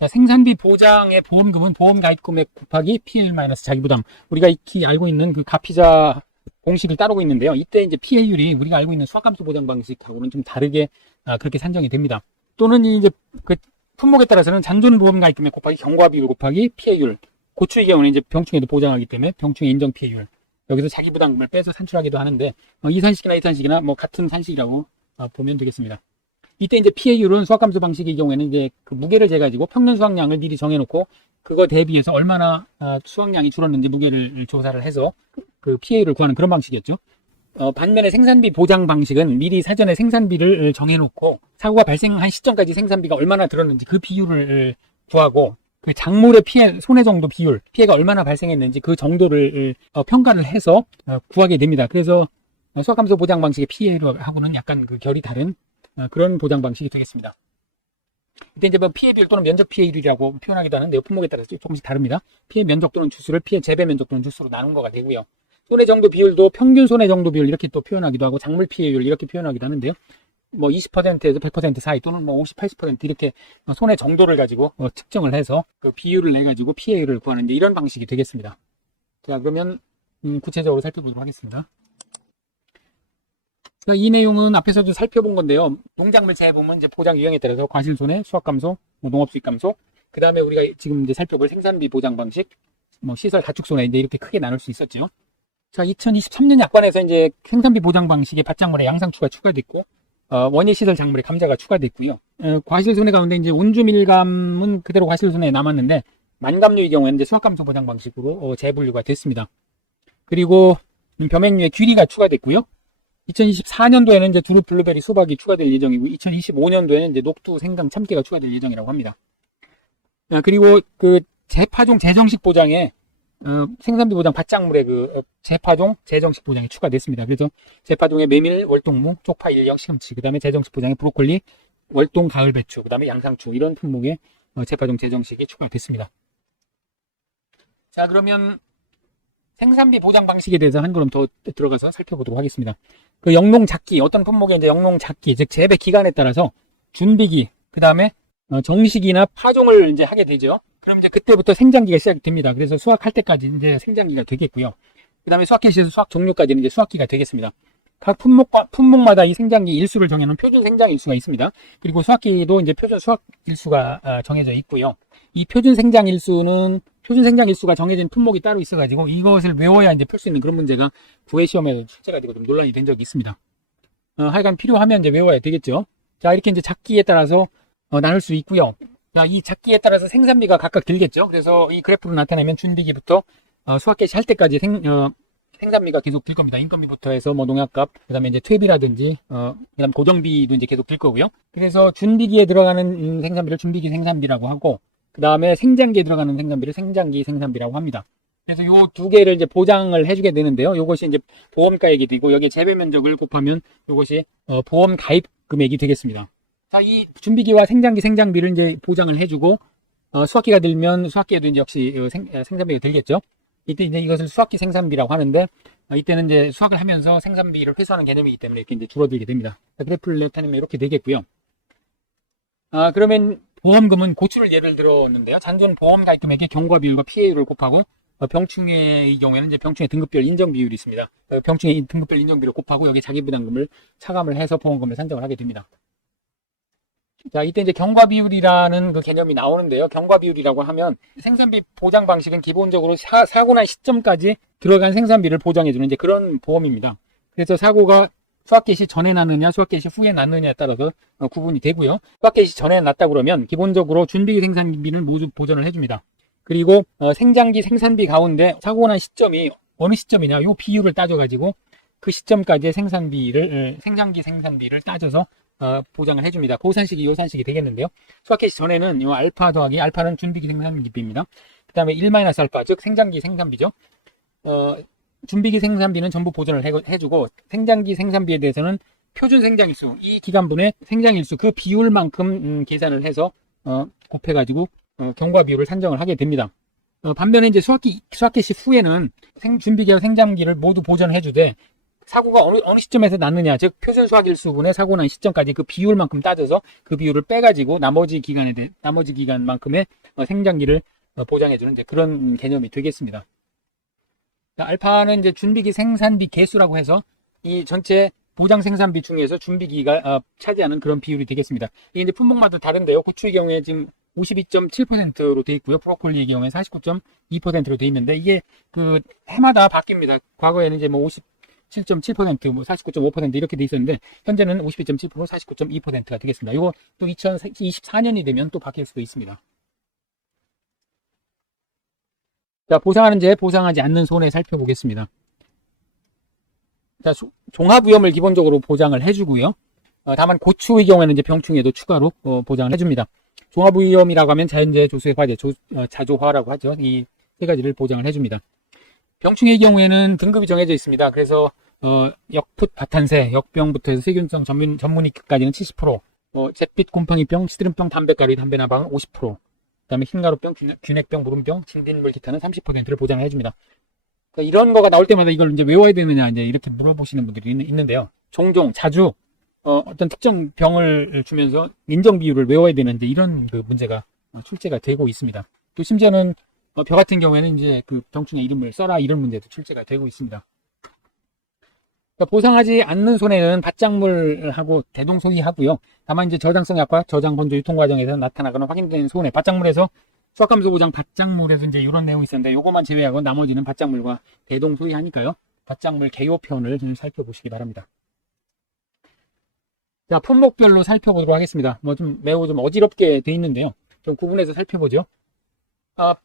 자, 생산비 보장의 보험금은 보험가입금액 곱하기 PL- 자기부담. 우리가 익히 알고 있는 그 가피자 공식을 따르고 있는데요. 이때 이제 PL율이 우리가 알고 있는 수확감소 보장 방식하고는 좀 다르게 그렇게 산정이 됩니다. 또는 이제 그 품목에 따라서는 잔존 보험가입금액 곱하기 경과비율 곱하기 PL율. 고추의 경우는 이제 병충해도 보장하기 때문에 병충해 인정 PL율. 여기서 자기부담금을 빼서 산출하기도 하는데 이산식이나 이산식이나 뭐 같은 산식이라고 보면 되겠습니다. 이때 이제 피해율은 수확감소 방식의 경우에는 이제 그 무게를 재가지고 평균 수확량을 미리 정해놓고 그거 대비해서 얼마나 수확량이 줄었는지 무게를 조사를 해서 그 피해율을 구하는 그런 방식이었죠. 반면에 생산비 보장 방식은 미리 사전에 생산비를 정해놓고 사고가 발생한 시점까지 생산비가 얼마나 들었는지 그 비율을 구하고 그 작물의 피해, 손해 정도 비율, 피해가 얼마나 발생했는지 그 정도를 평가를 해서 구하게 됩니다. 그래서 수확감소 보장 방식의 피해율하고는 약간 그 결이 다른 그런 보장 방식이 되겠습니다. 이때 이제 뭐 피해 비율 또는 면적 피해율이라고 표현하기도 하는데요. 품목에 따라서 조금씩 다릅니다. 피해 면적 또는 주수를 피해 재배 면적 또는 주수로 나눈 거가 되고요. 손해 정도 비율도 평균 손해 정도 비율 이렇게 또 표현하기도 하고 작물 피해율 이렇게 표현하기도 하는데요. 뭐 20%에서 100% 사이 또는 뭐 50, 80% 이렇게 손해 정도를 가지고 측정을 해서 그 비율을 내 가지고 피해율을 구하는 이제 이런 방식이 되겠습니다. 자, 그러면 구체적으로 살펴보도록 하겠습니다. 이 내용은 앞에서도 살펴본 건데요. 농작물 재해보면 이제 포장 유형에 따라서 과실손해, 수확감소, 농업수익감소, 그 다음에 우리가 지금 이제 살펴볼 생산비 보장 방식, 시설 가축손해 이제 이렇게 크게 나눌 수 있었죠. 자, 2023년 약관에서 이제 생산비 보장 방식의 밭작물의 양상추가 추가됐고, 원예시설 작물의 감자가 추가됐고요. 과실손해 가운데 이제 온주밀감은 그대로 과실손해에 남았는데, 만감류의 경우에는 이제 수확감소 보장 방식으로 재분류가 됐습니다. 그리고 병행류의 귀리가 추가됐고요. 2024년도에는 이제 두릅, 블루베리, 수박이 추가될 예정이고 2025년도에는 이제 녹두, 생강, 참깨가 추가될 예정이라고 합니다. 그리고 그 재파종 재정식 보장에 생산비 보장 밭작물의 그 재파종 재정식 보장이 추가됐습니다. 그래서 재파종의 메밀, 월동무, 쪽파, 일령, 시금치, 그 다음에 재정식 보장의 브로콜리, 월동, 가을 배추, 그 다음에 양상추 이런 품목의 재파종 재정식이 추가됐습니다. 자, 그러면 생산비 보장 방식에 대해서 한 걸음 더 들어가서 살펴보도록 하겠습니다. 그 영농작기, 어떤 품목의 이제 영농작기, 즉 재배 기간에 따라서 준비기, 그 다음에 정식이나 파종을 이제 하게 되죠. 그럼 이제 그때부터 생장기가 시작됩니다. 그래서 수확할 때까지 이제 생장기가 되겠고요. 그 다음에 수확기 시에서 수확 종료까지는 이제 수확기가 되겠습니다. 각 품목마다 이 생장기 일수를 정해놓은 표준 생장 일수가 있습니다. 그리고 수확기도 이제 표준 수확 일수가 정해져 있고요. 이 표준 생장 일수가 정해진 품목이 따로 있어가지고 이것을 외워야 이제 풀 수 있는 그런 문제가 구회 시험에 출제가 되고 좀 논란이 된 적이 있습니다. 하여간 필요하면 이제 외워야 되겠죠. 자, 이렇게 이제 작기에 따라서 나눌 수 있고요. 자, 이 작기에 따라서 생산비가 각각 들겠죠. 그래서 이 그래프로 나타내면 준비기부터 수확 개시할 때까지 생산비가 계속 들 겁니다. 인건비부터 해서 뭐 농약값, 그 다음에 이제 퇴비라든지, 그 다음 고정비도 이제 계속 들 거고요. 그래서 준비기에 들어가는 생산비를 준비기 생산비라고 하고, 그 다음에 생장기에 들어가는 생산비를 생장기 생산비라고 합니다. 그래서 요 두 개를 이제 보장을 해주게 되는데요. 요것이 이제 보험가액이 되고, 여기에 재배 면적을 곱하면 요것이 보험 가입 금액이 되겠습니다. 자, 이 준비기와 생장기 생장비를 이제 보장을 해주고, 수확기가 들면 수확기에도 이제 역시 생산비가 들겠죠. 이때 이제 이것을 수확기 생산비라고 하는데, 이때는 이제 수확을 하면서 생산비를 회수하는 개념이기 때문에 이렇게 이제 줄어들게 됩니다. 그래프를 나타내면 이렇게 되겠고요. 그러면 보험금은 고추를 예를 들었는데요. 잔존 보험 가입금액의 경과 비율과 피해율을 곱하고, 병충해의 경우에는 이제 병충해 등급별 인정 비율이 있습니다. 병충해 등급별 인정 비율을 곱하고 여기 자기부담금을 차감을 해서 보험금을 산정을 하게 됩니다. 자, 이때 이제 경과 비율이라는 그 개념이 나오는데요. 경과 비율이라고 하면 생산비 보장 방식은 기본적으로 사고 난 시점까지 들어간 생산비를 보장해주는 이제 그런 보험입니다. 그래서 사고가 수확 개시 전에 났느냐, 수확 개시 후에 났느냐에 따라서 구분이 되고요. 수확 개시 전에 났다 그러면 기본적으로 준비기 생산비는 모두 보전을 해줍니다. 그리고 생장기 생산비 가운데 사고 난 시점이 어느 시점이냐, 요 비율을 따져가지고 그 시점까지의 생장기 생산비를 따져서 보장을 해줍니다. 그 산식이 요 산식이 되겠는데요. 수확 개시 전에는 요 알파 더하기 알파는 준비기 생산비입니다. 그 다음에 1-알파 즉 생장기 생산비죠. 준비기 생산비는 전부 보전을 해주고 생장기 생산비에 대해서는 표준 생장일수 이 기간분의 생장일수 그 비율만큼 계산을 해서 곱해가지고 경과 비율을 산정을 하게 됩니다. 반면에 이제 수확 개시 후에는 준비기와 생장기를 모두 보전을 해주되 사고가 어느 시점에서 났느냐, 즉 표준 수확일수분의 사고 난 시점까지 그 비율만큼 따져서 그 비율을 빼가지고 나머지 기간만큼의 생장기를 보장해주는 이제 그런 개념이 되겠습니다. 자, 알파는 이제 준비기 생산비 개수라고 해서 이 전체 보장 생산비 중에서 준비기가 차지하는 그런 비율이 되겠습니다. 이게 이제 품목마다 다른데요. 고추의 경우에 지금 52.7%로 되어 있고요. 브로콜리의 경우에 49.2%로 되어 있는데 이게 그 해마다 바뀝니다. 과거에는 이제 뭐 57.7%, 뭐 49.5% 이렇게 돼 있었는데 현재는 52.7%, 49.2%가 되겠습니다. 이거 또 2024년이 되면 또 바뀔 수도 있습니다. 자, 보상하는 재, 보상하지 않는 손해 살펴보겠습니다. 자, 종합위험을 기본적으로 보장을 해주고요. 다만 고추의 경우에는 이제 병충해도 추가로 보장을 해줍니다. 종합위험이라고 하면 자연재해, 조수의 화재, 자조화라고 하죠. 이 세 가지를 보장을 해줍니다. 병충해의 경우에는 등급이 정해져 있습니다. 그래서 역풋, 바탄세, 역병부터 해서 세균성 전문이까지는 70%, 잿빛 곰팡이병, 시드름병, 담배가루, 담배나방은 50%, 그다음에 흰가루병, 균핵병, 무름병, 진딧물 기타는 30%를 보장을 해줍니다. 그러니까 이런 거가 나올 때마다 이걸 이제 외워야 되느냐 이제 이렇게 물어보시는 분들이 있는데요. 종종 자주 어떤 특정 병을 주면서 인정 비율을 외워야 되는 이제 이런 그 문제가 출제가 되고 있습니다. 또 심지어는 벼 같은 경우에는 이제 그 병충해 이름을 써라 이런 문제도 출제가 되고 있습니다. 그러니까 보상하지 않는 손해는 밭작물하고 대동소이하고요. 다만 이제 저장성 약화, 저장 건조 유통 과정에서 나타나거나 확인된 손해, 밭작물에서 수확감소 보장 밭작물에서 이제 이런 내용이 있었는데 요것만 제외하고 나머지는 밭작물과 대동소이하니까요. 밭작물 개요편을 좀 살펴보시기 바랍니다. 자, 품목별로 살펴보도록 하겠습니다. 매우 좀 어지럽게 돼 있는데요. 좀 구분해서 살펴보죠.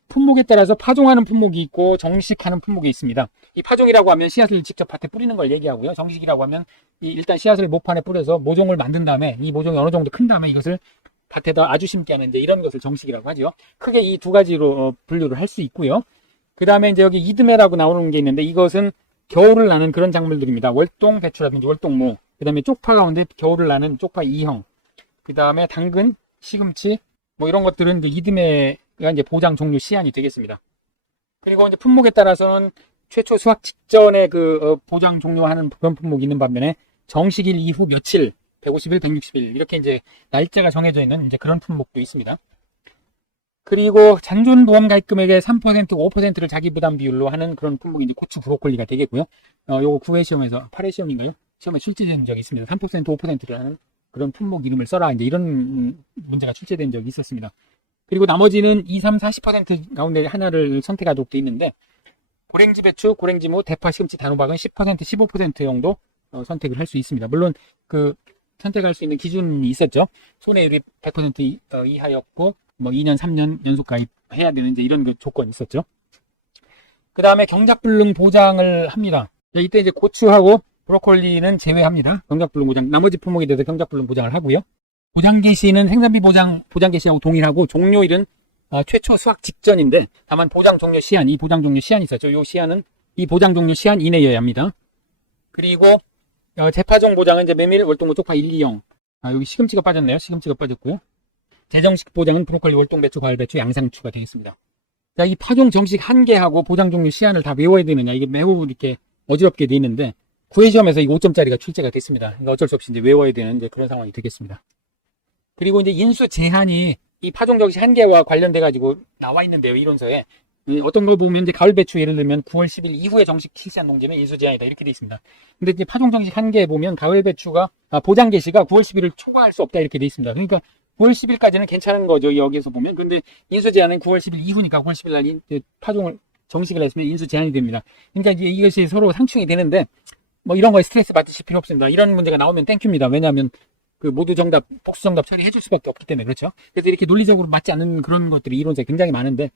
품목에 따라서 파종하는 품목이 있고 정식하는 품목이 있습니다. 이 파종이라고 하면 씨앗을 직접 밭에 뿌리는 걸 얘기하고요. 정식이라고 하면 일단 씨앗을 모판에 뿌려서 모종을 만든 다음에 이 모종이 어느 정도 큰 다음에 이것을 밭에다 아주 심게 하는 이제 이런 것을 정식이라고 하죠. 크게 이 두 가지로 분류를 할 수 있고요. 그 다음에 이제 여기 이듬해라고 나오는 게 있는데 이것은 겨울을 나는 그런 작물들입니다. 월동 배추라든지 월동무, 그 다음에 쪽파 가운데 겨울을 나는 쪽파 2형, 그 다음에 당근, 시금치, 뭐 이런 것들은 이제 이듬해가 이제 보장 종료 시한이 되겠습니다. 그리고 이제 품목에 따라서는 최초 수확 직전에 보장 종료하는 그런 품목이 있는 반면에 정식일 이후 며칠, 150일, 160일 이렇게 이제 날짜가 정해져 있는 이제 그런 품목도 있습니다. 그리고 잔존보험 가입금액의 3%, 5%를 자기 부담 비율로 하는 그런 품목이 이제 고추 브로콜리가 되겠고요. 요거 9회 시험에서 8회 시험인가요? 시험에 출제된 적이 있습니다. 3%, 5%를 하는 그런 품목 이름을 써라. 이제 이런 문제가 출제된 적이 있었습니다. 그리고 나머지는 2, 3, 40% 가운데 하나를 선택하도록 되어 있는데 고랭지 배추, 고랭지 무, 대파, 시금치, 단호박은 10%, 15% 정도 선택을 할 수 있습니다. 물론 선택할 수 있는 기준이 있었죠. 손해율이 100% 이하였고 2년, 3년 연속 가입해야 되는 이제 이런 조건이 있었죠. 그 다음에 경작불능 보장을 합니다. 이때 이제 고추하고 브로콜리는 제외합니다. 경작불능 보장, 나머지 품목에 대해서 경작불능 보장을 하고요. 보장 개시는 생산비 보장 개시하고 동일하고 종료일은 최초 수확 직전인데 다만 보장 종료 시한, 이 보장 종료 시한이 있었죠. 이 보장 종료 시한 이내여야 합니다. 그리고 재파종 보장은 이제 메밀, 월동무, 쪽파 1, 2형. 여기 시금치가 빠졌네요. 시금치가 빠졌고요. 재정식 보장은 브로콜리, 월동 배추, 과일 배추, 양상추가 되겠습니다. 자, 이 파종 정식 한계하고 보장 종료 시한을 다 외워야 되느냐, 이게 매우 이렇게 어지럽게 돼 있는데 9회 시험에서 이 5점짜리가 출제가 됐습니다. 그러니까 어쩔 수 없이 이제 외워야 되는 이제 그런 상황이 되겠습니다. 그리고 이제 인수 제한이 이 파종 정식 한계와 관련돼 가지고 나와 있는데요. 이론서에 어떤 거 보면 이제 가을 배추 예를 들면 9월 10일 이후에 정식 실시한 농지는 인수 제한이다 이렇게 돼 있습니다. 근데 이제 파종 정식 한계에 보면 가을 배추가 보장 개시가 9월 10일을 초과할 수 없다 이렇게 돼 있습니다. 그러니까 9월 10일까지는 괜찮은 거죠. 여기에서 보면. 근데 인수 제한은 9월 10일 이후니까 9월 10일 날 파종을 정식을 했으면 인수 제한이 됩니다. 그러니까 이제 이것이 서로 상충이 되는데 이런 거에 스트레스 받으실 필요 없습니다. 이런 문제가 나오면 땡큐입니다. 왜냐하면 모두 정답, 복수 정답 처리해 줄 수밖에 없기 때문에 그렇죠. 그래서 이렇게 논리적으로 맞지 않는 그런 것들이 이론서에 굉장히 많은데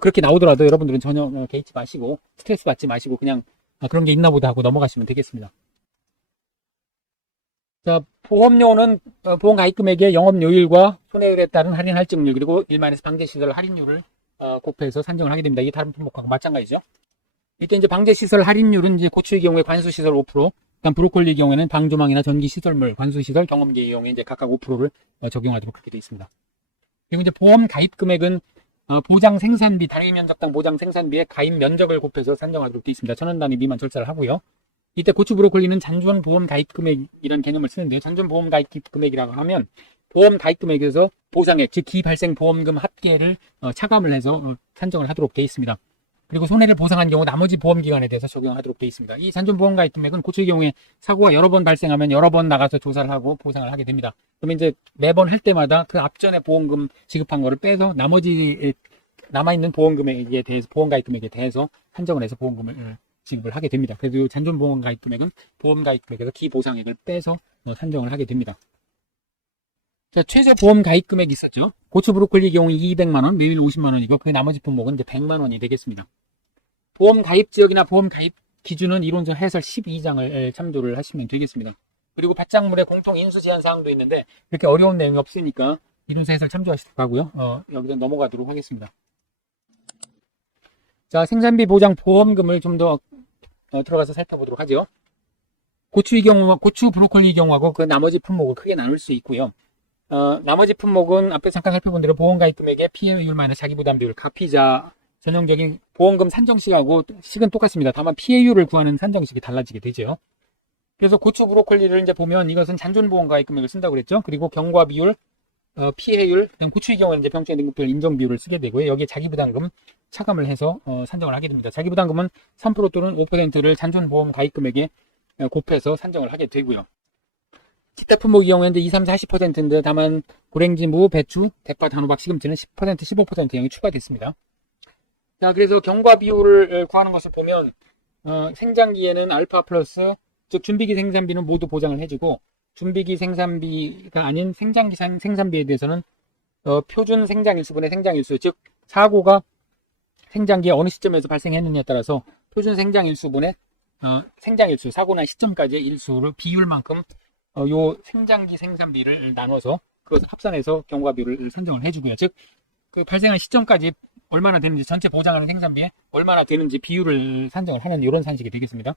그렇게 나오더라도 여러분들은 전혀 개의치 마시고 스트레스 받지 마시고 그냥 그런 게 있나 보다 하고 넘어가시면 되겠습니다. 자, 보험료는 보험 가입금액의 영업요일과 손해율에 따른 할인 할증률 그리고 일반에서 방제시설 할인율을 곱해서 산정을 하게 됩니다. 이게 다른 품목하고 마찬가지죠. 이때 이제 방제시설 할인율은 이제 고추의 경우에 관수시설 5%, 그다음 브로콜리의 경우에는 방조망이나 전기시설물, 관수시설, 경험기의 경우에 이제 각각 5%를 적용하도록 그렇게 되어 있습니다. 그리고 이제 보험 가입금액은 보장 생산비, 단위 면적당 보장 생산비의 가입 면적을 곱해서 산정하도록 되어 있습니다. 1,000원 단위 미만 절차를 하고요. 이때 고추 브로콜리는 잔존 보험 가입 금액이라는 개념을 쓰는데요. 잔존 보험 가입 금액이라고 하면 보험 가입 금액에서 보상액, 즉 기발생 보험금 합계를 차감을 해서 산정을 하도록 되어 있습니다. 그리고 손해를 보상한 경우 나머지 보험기관에 대해서 적용하도록 되어 있습니다. 이 잔존 보험 가입 금액은 고추의 경우에 사고가 여러 번 발생하면 여러 번 나가서 조사를 하고 보상을 하게 됩니다. 그러면 이제 매번 할 때마다 그 앞전에 보험금 지급한 거를 빼서 나머지 남아있는 보험금액에 대해서, 보험 가입 금액에 대해서 산정을 해서 보험금을 지급을 하게 됩니다. 그래서 이 잔존 보험 가입 금액은 보험 가입 금액에서 기보상액을 빼서 산정을 하게 됩니다. 자, 최저 보험 가입 금액이 있었죠. 고추 브로콜리 경우 200만원, 메밀 50만원이고 그 나머지 품목은 이제 100만원이 되겠습니다. 보험 가입 지역이나 보험 가입 기준은 이론적 해설 12장을 참조를 하시면 되겠습니다. 그리고 밭작물의 공통 인수 제한 사항도 있는데 그렇게 어려운 내용이 없으니까 이론서 해설 참조하시도록 하고요. 여기서 넘어가도록 하겠습니다. 자, 생산비 보장 보험금을 좀 더 들어가서 살펴보도록 하죠. 고추의 경우, 고추 브로콜리 경우하고 그 나머지 품목을 크게 나눌 수 있고요. 나머지 품목은 앞에 잠깐 살펴본 대로 보험 가입 금액의 피해율 마이너스 자기 부담 비율, 가피자 전형적인 보험금 산정식하고 식은 똑같습니다. 다만 피해율을 구하는 산정식이 달라지게 되죠. 그래서 고추 브로콜리를 이제 보면 이것은 잔존 보험 가입 금액을 쓴다고 그랬죠. 그리고 경과 비율, 피해율, 고추의 경우에는 이제 병충해 등급별 인정 비율을 쓰게 되고요. 여기에 자기 부담금 차감을 해서 산정을 하게 됩니다. 자기 부담금은 3% 또는 5%를 잔존 보험 가입 금액에 곱해서 산정을 하게 되고요. 기타 품목의 경우에는 2, 3, 40%인데 다만 고랭지, 무, 배추, 대파, 단호박, 시금치는 10%, 15%량이 추가됐습니다. 자, 그래서 경과 비율을 구하는 것을 보면 생장기에는 알파 플러스, 즉 준비기 생산비는 모두 보장을 해주고 준비기 생산비가 아닌 생장기 생산비에 대해서는 표준 생장일수분의 생장일수, 즉 사고가 생장기에 어느 시점에서 발생했느냐에 따라서 표준 생장일수분의 생장일수, 사고 난 시점까지의 일수를 비율만큼 요 생장기 생산비를 나눠서 그것을 합산해서 경과 비율을 산정을 해주고요. 즉 그 발생한 시점까지 얼마나 되는지, 전체 보장하는 생산비에 얼마나 되는지 비율을 산정을 하는 이런 산식이 되겠습니다.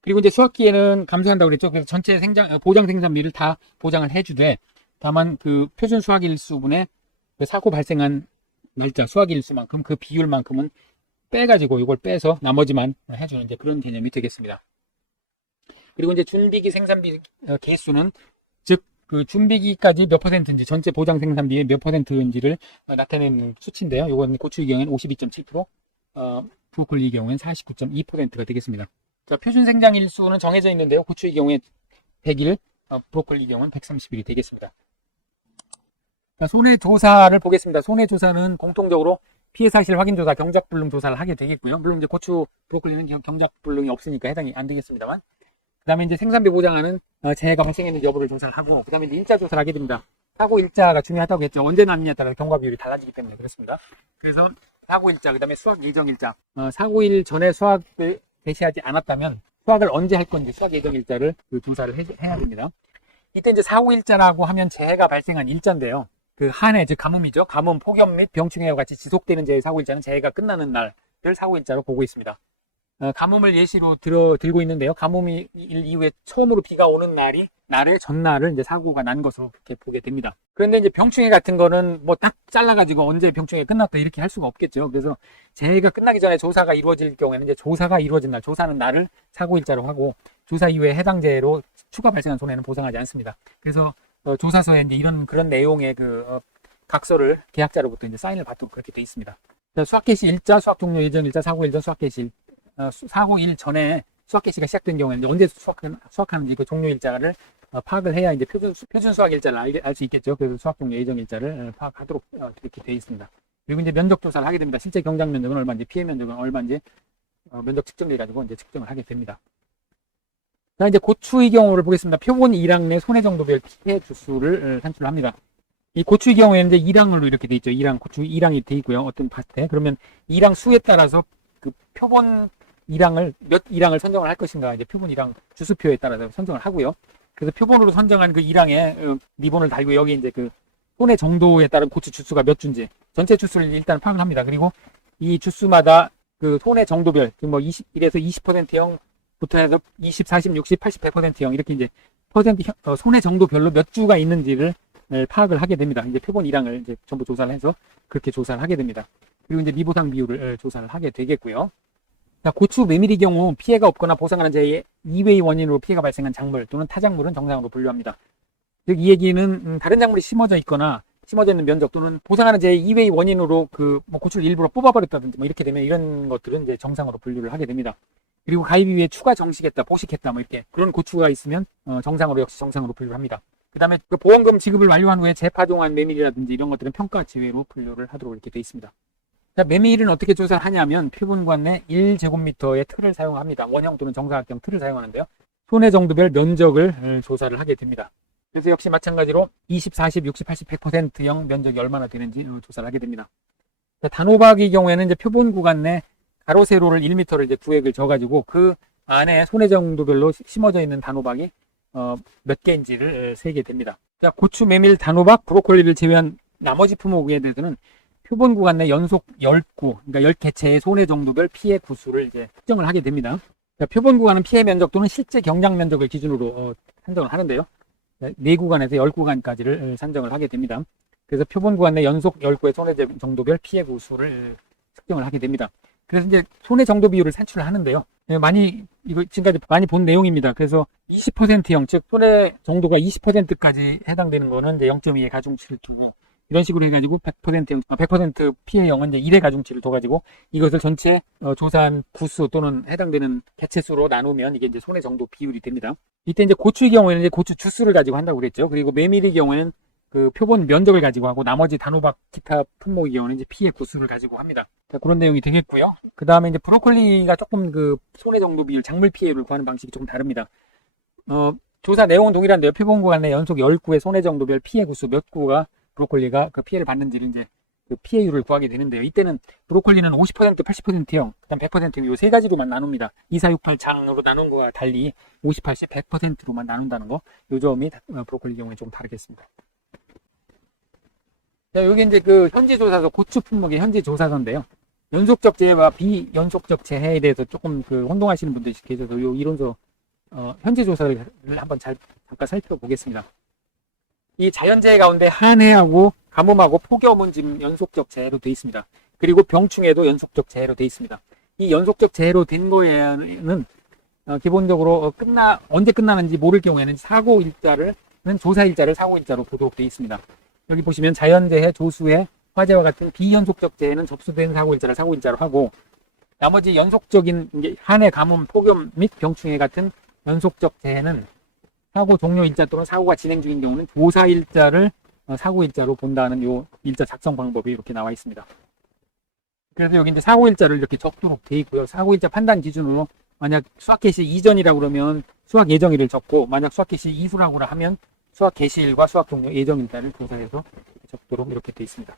그리고 이제 수확기에는 감소한다고 그랬죠. 그래서 전체 보장 생산비를 다 보장을 해주되 다만 그 표준 수확일수분의 그 사고 발생한 날짜 수확일수만큼 그 비율만큼은 빼가지고 이걸 빼서 나머지만 해주는 이제 그런 개념이 되겠습니다. 그리고 이제 준비기 생산비 개수는 즉 그 준비기까지 몇 퍼센트인지 전체 보장 생산비의 몇 퍼센트인지를 나타내는 수치인데요. 이건 고추의 경우에는 52.7%, 브로콜리의 경우에는 49.2%가 되겠습니다. 자, 표준 생장일수는 정해져 있는데요. 고추의 경우에 100일, 브로콜리 경우는 130일이 되겠습니다. 자, 손해조사를 보겠습니다. 손해조사는 공통적으로 피해 사실 확인 조사, 경작불능 조사를 하게 되겠고요. 물론 이제 고추, 브로콜리는 경작불능이 없으니까 해당이 안 되겠습니다만. 그 다음에 이제 생산비 보장하는 재해가 발생했는지 여부를 조사를 하고, 그 다음에 이제 일자 조사를 하게 됩니다. 사고 일자가 중요하다고 했죠. 언제 났느냐에 따라 경과 비율이 달라지기 때문에 그렇습니다. 그래서 사고 일자, 그 다음에 수확 예정 일자, 사고일 전에 수확을 개시하지 않았다면 수확을 언제 할 건지 수확 예정 일자를 조사를 해야 됩니다. 이때 이제 사고 일자라고 하면 재해가 발생한 일자인데요. 그 한 해, 즉 가뭄이죠. 가뭄, 폭염 및 병충해와 같이 지속되는 재해 사고 일자는 재해가 끝나는 날을 사고 일자로 보고 있습니다. 가뭄을 예시로 들고 있는데요. 가뭄이 이후에 처음으로 비가 오는 날의 전날을 이제 사고가 난 것으로 그렇게 보게 됩니다. 그런데 이제 병충해 같은 거는 뭐 딱 잘라가지고 언제 병충해 끝났다 이렇게 할 수가 없겠죠. 그래서 재해가 끝나기 전에 조사가 이루어질 경우에는 이제 조사가 이루어진 날, 조사하는 날을 사고 일자로 하고 조사 이후에 해당 재해로 추가 발생한 손해는 보상하지 않습니다. 그래서 조사서에 이제 그런 내용의 각서를 계약자로부터 이제 사인을 받도록 그렇게 돼 있습니다. 수확 개시 일자, 수확 종료 예정 일자, 사고 일자, 수확 개시 사고일 전에 수확 개시가 시작된 경우에는 이제 언제 수확하는지 그 종료 일자를 파악을 해야 이제 표준 수확 일자를 알 수 있겠죠. 그래서 수확 종료 예정 일자를 파악하도록 이렇게 되어 있습니다. 그리고 이제 면적 조사를 하게 됩니다. 실제 경작 면적은 얼마인지, 피해 면적은 얼마인지 면적 측정해 가지고 이제 측정을 하게 됩니다. 자, 이제 고추의 경우를 보겠습니다. 표본 1항 내 손해 정도별 피해 주수를 산출합니다. 이 고추의 경우에는 이제 1항으로 이렇게 돼 있죠. 1항, 고추 1항이 돼 있고요. 어떤 밭에. 그러면 1항 수에 따라서 그 표본 1항을 몇 1항을 선정을 할 것인가, 이제 표본 1항 주수표에 따라서 선정을 하고요. 그래서 표본으로 선정한 그 1항에 리본을 달고 여기 이제 그 손해 정도에 따른 고추 주수가 몇 주인지 전체 주수를 일단 파악을 합니다. 그리고 이 주수마다 그 손해 정도별, 즉 뭐 21에서 20%형부터 해서 20, 40, 60, 80, 100%형 이렇게 이제 손해 정도별로 몇 주가 있는지를 파악을 하게 됩니다. 이제 표본 1항을 이제 전부 조사를 해서 그렇게 조사를 하게 됩니다. 그리고 이제 미보상 비율을 조사를 하게 되겠고요. 자, 고추 메밀의 경우 피해가 없거나 보상하는 제 이외의 원인으로 피해가 발생한 작물 또는 타작물은 정상으로 분류합니다. 즉, 이 얘기는 다른 작물이 심어져 있거나 심어져 있는 면적 또는 보상하는 제 이외의 원인으로 뭐 고추를 일부러 뽑아버렸다든지 뭐 이렇게 되면 이런 것들은 이제 정상으로 분류를 하게 됩니다. 그리고 가입 이후에 추가 정식했다, 보식했다, 뭐 이렇게 그런 고추가 있으면 정상으로 역시 정상으로 분류를 합니다. 그 다음에 그 보험금 지급을 완료한 후에 재파종한 메밀이라든지 이런 것들은 평가 제외로 분류를 하도록 이렇게 되어 있습니다. 자, 메밀은 어떻게 조사를 하냐면 표본관 내 1제곱미터의 틀을 사용합니다. 원형 또는 정사각형 틀을 사용하는데요. 손해 정도별 면적을 조사를 하게 됩니다. 그래서 역시 마찬가지로 20, 40, 60, 80, 100%형 면적이 얼마나 되는지 조사를 하게 됩니다. 자, 단호박의 경우에는 이제 표본 구간 내 가로 세로를 1m를 이제 구획을 져가지고 그 안에 손해 정도별로 심어져 있는 단호박이 몇 개인지를 세게 됩니다. 자, 고추, 메밀, 단호박, 브로콜리를 제외한 나머지 품목에 대해서는 표본 구간 내 연속 10구, 그러니까 10개체의 손해 정도별 피해 구수를 이제 측정을 하게 됩니다. 자, 표본 구간은 피해 면적 또는 실제 경작 면적을 기준으로 산정을 하는데요. 4구간에서 10구간까지를 산정을 하게 됩니다. 그래서 표본 구간 내 연속 10구의 손해 정도별 피해 구수를 측정을 하게 됩니다. 그래서 이제 손해 정도 비율을 산출을 하는데요. 이거 지금까지 많이 본 내용입니다. 그래서 20%형, 즉 손해 정도가 20%까지 해당되는 거는 이제 0.2의 가중치를 두고 이런 식으로 해가지고 100%형, 100% 피해형은 이제 1의 가중치를 둬가지고 이것을 전체 조사한 구수 또는 해당되는 개체수로 나누면 이게 이제 손해 정도 비율이 됩니다. 이때 이제 고추의 경우에는 이제 고추 주수를 가지고 한다고 그랬죠. 그리고 메밀의 경우에는 그 표본 면적을 가지고 하고 나머지 단호박 기타 품목의 경우는 이제 피해 구수를 가지고 합니다. 자, 그런 내용이 되겠고요. 그 다음에 이제 브로콜리가 조금 그 손해 정도 비율, 작물 피해를 구하는 방식이 조금 다릅니다. 조사 내용은 동일한데요. 표본 구간 내 연속 10구의 손해 정도별 피해 구수 몇 구가 브로콜리가 그 피해를 받는지를 이제 그 피해율을 구하게 되는데요. 이때는 브로콜리는 50%, 80%형, 그 다음 100%형 이 세 가지로만 나눕니다. 2468 장으로 나눈 거와 달리 50, 80, 100%로만 나눈다는 거. 요 점이 브로콜리 경우에 좀 다르겠습니다. 자, 여기 이제 그 현지조사서 고추 품목의 현지조사서인데요. 연속적 재해와 비연속적 재해에 대해서 조금 그 혼동하시는 분들이 계셔서 요 이론서 현지조사를 한번 잠깐 살펴보겠습니다. 이 자연재해 가운데 한해하고 가뭄하고 폭염은 지금 연속적 재해로 되어 있습니다. 그리고 병충해도 연속적 재해로 되어 있습니다. 이 연속적 재해로 된 거에는 기본적으로 언제 끝나는지 모를 경우에는 조사 일자를 사고 일자로 보도록 되어 있습니다. 여기 보시면 자연재해, 조수해, 화재와 같은 비연속적 재해는 접수된 사고 일자를 사고 일자로 하고 나머지 연속적인 한해, 가뭄, 폭염 및 병충해 같은 연속적 재해는 사고 종료 일자 또는 사고가 진행 중인 경우는 조사 일자를 사고 일자로 본다는 요 일자 작성 방법이 이렇게 나와 있습니다. 그래서 여기 이제 사고 일자를 이렇게 적도록 되어 있고요. 사고 일자 판단 기준으로 만약 수확 개시 이전이라고 그러면 수확 예정일을 적고 만약 수확 개시 이후라고 하면 수확 개시일과 수확 종료 예정일자를 조사해서 적도록 이렇게 되어 있습니다.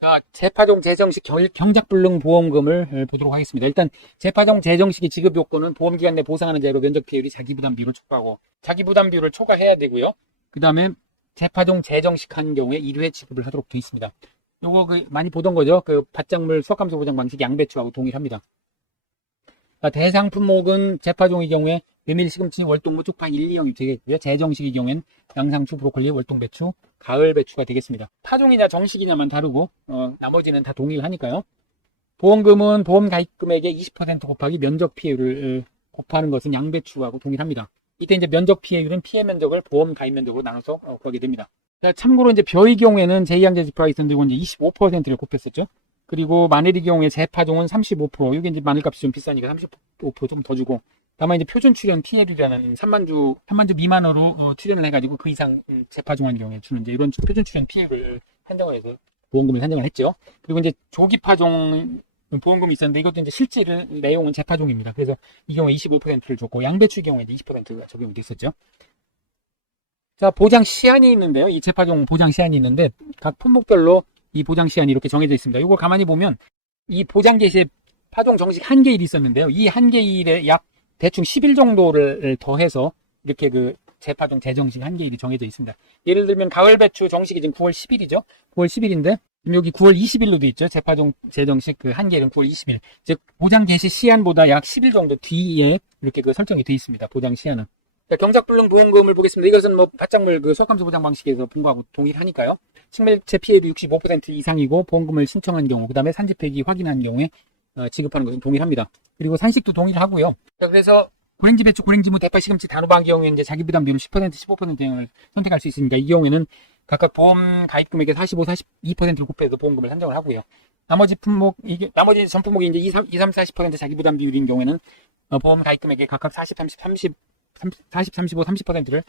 자, 재파종 재정식 경작불능 보험금을 보도록 하겠습니다. 일단 재파종 재정식의 지급 요건은 보험기간 내 보상하는 자로 면적 비율이 자기부담 비율을 촉구하고 자기부담 비율을 초과해야 되고요. 그 다음에 재파종 재정식 하는 경우에 1회 지급을 하도록 되어 있습니다. 요거 많이 보던 거죠. 그 밭작물 수확감소 보장 방식 양배추하고 동일합니다. 대상 품목은 재파종의 경우에 메밀, 시금치, 월동무, 쪽파 1, 2형이 되겠고요. 재정식의 경우에는 양상추, 브로콜리, 월동배추, 가을배추가 되겠습니다. 파종이냐 정식이냐만 다르고 나머지는 다 동일하니까요. 보험금은 보험 가입금액의 20% 곱하기 면적 피해율을 곱하는 것은 양배추하고 동일합니다. 이때 이제 면적 피해율은 피해 면적을 보험 가입 면적으로 나눠서 구하게 됩니다. 자, 참고로 이제 벼의 경우에는 제2양재 지프라이스 들고 이제 25%를 곱했었죠. 그리고 마늘의 경우에 재파종은 35%, 이게 이제 마늘값이 좀 비싸니까 35% 좀 더 주고, 다만 이제 표준 출현 피해율이라는 3만 주 미만으로 출현을 해가지고 그 이상 재파종한 경우에 주는 이제 이런 표준 출현 피해율을 산정을 해서 보험금을 산정을 했죠. 그리고 이제 조기 파종 보험금이 있었는데 이것도 이제 실제 내용은 재파종입니다. 그래서 이 경우에 25%를 줬고 양배추 경우에 20%가 적용이 됐었죠. 자, 보장 시한이 있는데요. 이 재파종 보장 시한이 있는데 각 품목별로 이 보장 시한이 이렇게 정해져 있습니다. 이거 가만히 보면 이 보장 개시 파종 정식 한계일이 있었는데요. 이 한계일에 약 대충 10일 정도를 더해서 이렇게 그 재파종 재정식 한계일이 정해져 있습니다. 예를 들면 가을 배추 정식이 지금 9월 10일이죠. 9월 10일인데 여기 9월 20일로 돼 있죠. 재파종 재정식 그 한계일은 9월 20일. 즉 보장 개시 시한보다 약 10일 정도 뒤에 이렇게 그 설정이 돼 있습니다. 보장 시한은. 자, 경작불능 보험금을 보겠습니다. 이것은 뭐 바짝물 그 수확감소 보장 방식에서 본 거하고 동일하니까요. 식물체 피해도 65% 이상이고 보험금을 신청한 경우, 그 다음에 산지폐기 확인한 경우에 지급하는 것은 동일합니다. 그리고 산식도 동일하고요. 자, 그래서 고랭지 배추, 고랭지 무, 대파, 시금치, 단호박 경우에 이제 자기 부담 비율 10%, 15%를 선택할 수 있으니까 이 경우에는 각각 보험 가입 금액의 45, 42%를 곱해서 보험금을 산정을 하고요. 나머지 품목, 나머지 전 품목이 이제 2, 3, 40% 자기 부담 비율인 경우에는 보험 가입 금액의 각각 40, 35, 30%를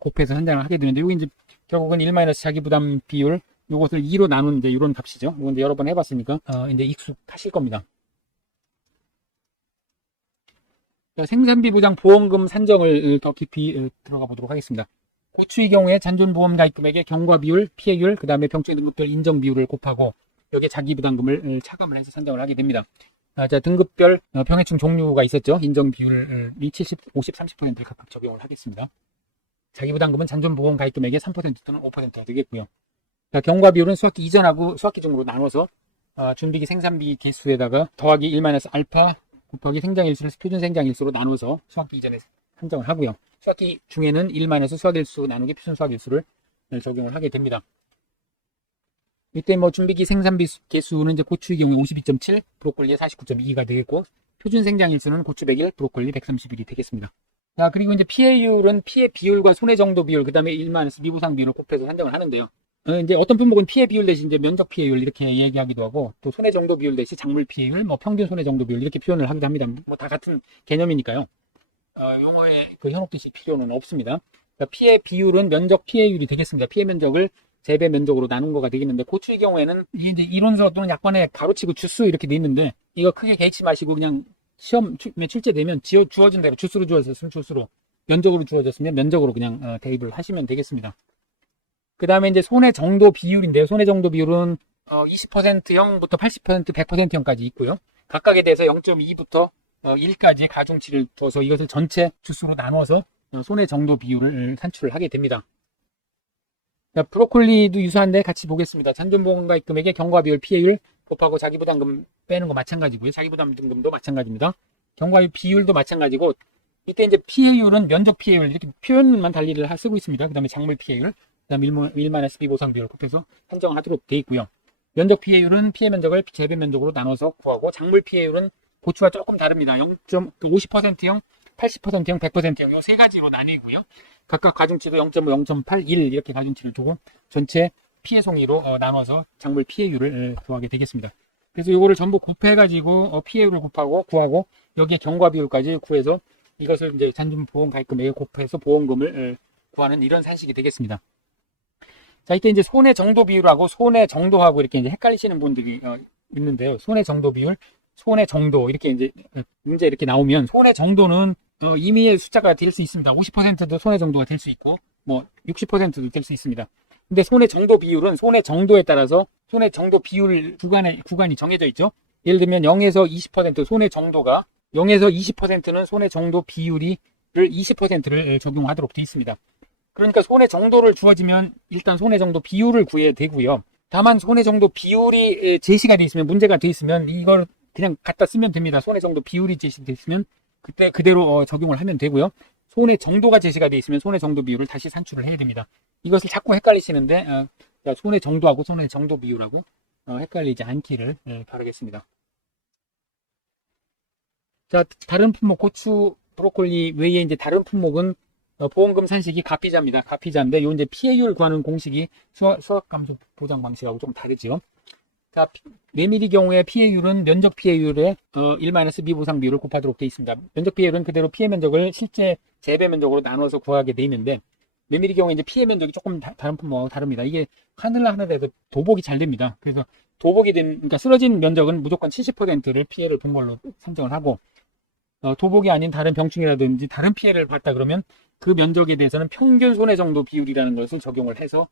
곱해서 산정을 하게 되는데, 이거 이제 결국은 1- 자기 부담 비율, 요것을 2로 나눈 이제 이런 값이죠. 이건 이제 여러 번 해봤으니까, 이제 익숙하실 겁니다. 자, 생산비 보장 보험금 산정을 더 깊이 들어가 보도록 하겠습니다. 고추의 경우에 잔존보험 가입 금액의 경과 비율, 피해율, 그 다음에 병증 등급별 인정 비율을 곱하고 여기에 자기 부담금을 차감을 해서 산정을 하게 됩니다. 자, 등급별 병해충 종류가 있었죠. 인정 비율이 70, 50, 30%를 각각 적용을 하겠습니다. 자기 부담금은 잔존보험 가입 금액의 3% 또는 5%가 되겠고요. 자, 경과 비율은 수확기 이전하고 수확기 중으로 나눠서 준비기 생산비 개수에다가 더하기 1- 알파 곱하기 생장일수를 표준 생장일수로 나눠서 수확기 이전에 산정을 하고요. 수확기 중에는 1- 수확일수 나누기 표준 수확일수를 적용을 하게 됩니다. 이때 뭐 준비기 생산비 개수는 이제 고추의 경우에 52.7, 브로콜리의 49.2가 되겠고, 표준 생장일수는 고추 100일, 브로콜리 131이 되겠습니다. 자, 그리고 이제 피해율은 피해 비율과 손해 정도 비율, 그 다음에 1- 미보상 비율을 곱해서 산정을 하는데요. 이제 어떤 품목은 피해 비율 대신 이제 면적 피해율 이렇게 얘기하기도 하고, 또 손해 정도 비율 대신 작물 피해율, 뭐 평균 손해 정도 비율 이렇게 표현을 하기도 합니다. 뭐 다 같은 개념이니까요. 용어에 그 현혹되실 필요는 없습니다. 그러니까 피해 비율은 면적 피해율이 되겠습니다. 피해 면적을 재배 면적으로 나눈 거가 되겠는데, 고추의 경우에는 이게 이제 이론서 또는 약관에 가로치고 주수 이렇게 돼 있는데, 이거 크게 개의치 마시고 그냥 시험 출제되면 주어진 대로 주수로 주어졌으면 주수로, 면적으로 주어졌으면 면적으로 그냥 대입을 하시면 되겠습니다. 그 다음에 이제 손해 정도 비율인데요. 손해 정도 비율은 20%형부터 80%, 100%형까지 있고요. 각각에 대해서 0.2부터 1까지 가중치를 둬서 이것을 전체 주수로 나눠서 손해 정도 비율을 산출을 하게 됩니다. 자, 브로콜리도 유사한데 같이 보겠습니다. 잔존보험 가입 금액의 경과 비율 피해율 곱하고 자기 부담금 빼는 거 마찬가지고요. 자기 부담 등급도 마찬가지입니다. 경과 비율도 마찬가지고, 이때 이제 피해율은 면적 피해율 이렇게 표현만 달리를 쓰고 있습니다. 그 다음에 작물 피해율, 그 다음에 1- 비보상 비율을 곱해서 산정을 하도록 되어 있고요. 면적 피해율은 피해 면적을 재배 면적으로 나눠서 구하고, 작물 피해율은 고추와 조금 다릅니다. 50%형, 80%형, 100%형 이 세 가지로 나뉘고요. 각각 가중치도 0.5, 0.8, 1 이렇게 가중치를 두고 전체 피해 송이로 나눠서 작물 피해율을 구하게 되겠습니다. 그래서 이거를 전부 곱해가지고 피해율을 구하고 여기에 경과 비율까지 구해서 이것을 이제 잔존보험 가입 금액에 곱해서 보험금을 구하는 이런 산식이 되겠습니다. 자, 이때 이제 손해 정도 비율하고 손해 정도하고 이렇게 이제 헷갈리시는 분들이 있는데요. 손해 정도 비율, 손해 정도 이렇게 이제 문제 이렇게 나오면 손해 정도는 임의의 숫자가 될 수 있습니다. 50%도 손해 정도가 될 수 있고, 뭐 60%도 될 수 있습니다. 근데 손해 정도 비율은 손해 정도에 따라서 손해 정도 비율 구간이 정해져 있죠. 예를 들면 0에서 20% 손해 정도가 0에서 20%는 손해 정도 비율을 20%를 적용하도록 되어 있습니다. 그러니까 손해 정도를 주어지면 일단 손해 정도 비율을 구해야 되고요. 다만 손해 정도 비율이 제시가 되어 있으면, 문제가 되어 있으면 이걸 그냥 갖다 쓰면 됩니다. 손해 정도 비율이 제시되어 있으면 그때 그대로 적용을 하면 되고요. 손해 정도가 제시가 되어 있으면 손해 정도 비율을 다시 산출을 해야 됩니다. 이것을 자꾸 헷갈리시는데 손해 정도하고 손해 정도 비율하고 헷갈리지 않기를 바라겠습니다. 자, 다른 품목 고추, 브로콜리 외에 이제 다른 품목은 보험금 산식이 가피자입니다. 가피자인데 요 이제 피해율 구하는 공식이 수확감소 보장 방식하고 좀 다르죠. 자, 메밀의 경우에 피해율은 면적 피해율에 1- 미보상 비율을 곱하도록 되어 있습니다. 면적 피해율은 그대로 피해 면적을 실제 재배 면적으로 나눠서 구하게 되어 있는데, 메밀의 경우에 이제 피해 면적이 조금 다른 품목하고 다릅니다. 이게 하늘에서 도복이 잘 됩니다. 그래서 그러니까 쓰러진 면적은 무조건 70%를 피해를 본 걸로 산정을 하고, 도복이 아닌 다른 병충해라든지 다른 피해를 봤다 그러면 그 면적에 대해서는 평균 손해 정도 비율이라는 것을 적용을 해서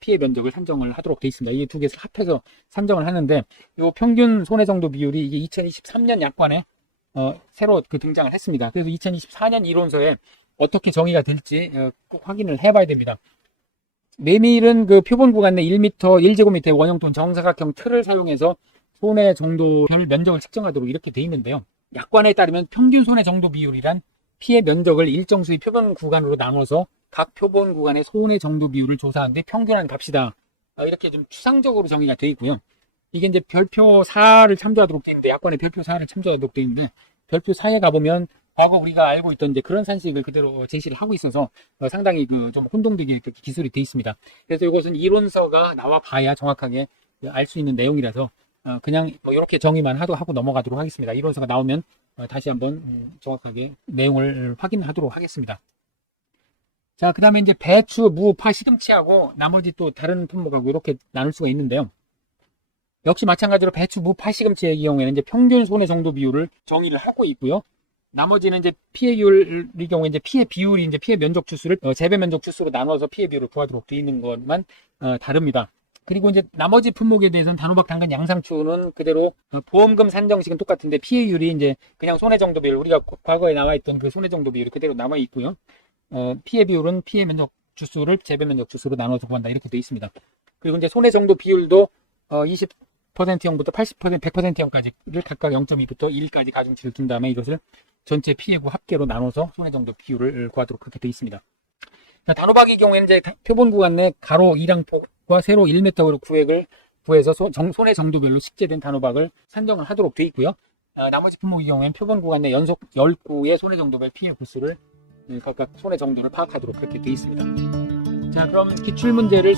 피해 면적을 산정을 하도록 되어 있습니다. 이 두 개를 합해서 산정을 하는데, 이 평균 손해 정도 비율이 이게 2023년 약관에 새로 등장을 했습니다. 그래서 2024년 이론서에 어떻게 정의가 될지 꼭 확인을 해봐야 됩니다. 메밀은 그 표본 구간 내 1m, 1제곱미터의 원형 또는 정사각형 틀을 사용해서 손해 정도별 면적을 측정하도록 이렇게 되어 있는데요. 약관에 따르면 평균 손해 정도 비율이란 피해 면적을 일정 수의 표본 구간으로 나눠서 각 표본 구간의 손해 정도 비율을 조사하는데 평균한 값이다. 이렇게 좀 추상적으로 정의가 되어 있고요. 이게 이제 별표 4를 참조하도록 되어 있는데, 약관에 별표 4를 참조하도록 되어 있는데, 별표 4에 가보면 과거 우리가 알고 있던 이제 그런 산식을 그대로 제시를 하고 있어서 상당히 그 좀 혼동되게 그렇게 기술이 되어 있습니다. 그래서 이것은 이론서가 나와 봐야 정확하게 알 수 있는 내용이라서 그냥 뭐 이렇게 정의만 하고 넘어가도록 하겠습니다. 이론서가 나오면 다시 한번 정확하게 내용을 확인하도록 하겠습니다. 자, 그 다음에 이제 배추, 무, 파, 시금치하고 나머지 또 다른 품목하고 이렇게 나눌 수가 있는데요. 역시 마찬가지로 배추, 무, 파, 시금치의 경우에는 이제 평균 손해 정도 비율을 정의를 하고 있고요. 나머지는 이제 피해율의 경우에 이제 피해 비율이 이제 피해 면적 주수를 재배 면적 주수로 나눠서 피해 비율을 구하도록 되어 있는 것만 다릅니다. 그리고 이제 나머지 품목에 대해서는 단호박, 당근, 양상추는 그대로 보험금 산정식은 똑같은데 피해율이 이제 그냥 손해 정도 비율, 우리가 과거에 나와 있던 그 손해 정도 비율이 그대로 남아 있고요. 피해 비율은 피해 면적 주수를 재배 면적 주수로 나눠서 구한다, 이렇게 되어 있습니다. 그리고 이제 손해 정도 비율도 20%형부터 80%, 100%형까지를 각각 0.2부터 1까지 가중치를 둔 다음에 이것을 전체 피해구 합계로 나눠서 손해 정도 비율을 구하도록 그렇게 되어 있습니다. 자, 단호박의 경우에는 이제 표본 구간 내 가로 2량폭과 세로 1m로 구획을 구해서 손해 정도별로 식재된 단호박을 산정을 하도록 되어 있고요. 나머지 품목의 경우에는 표본 구간 내 연속 10구의 손해 정도별 피해 구수를 각각 손해 정도를 파악하도록 그렇게 되어 있습니다. 자, 그럼 기출문제를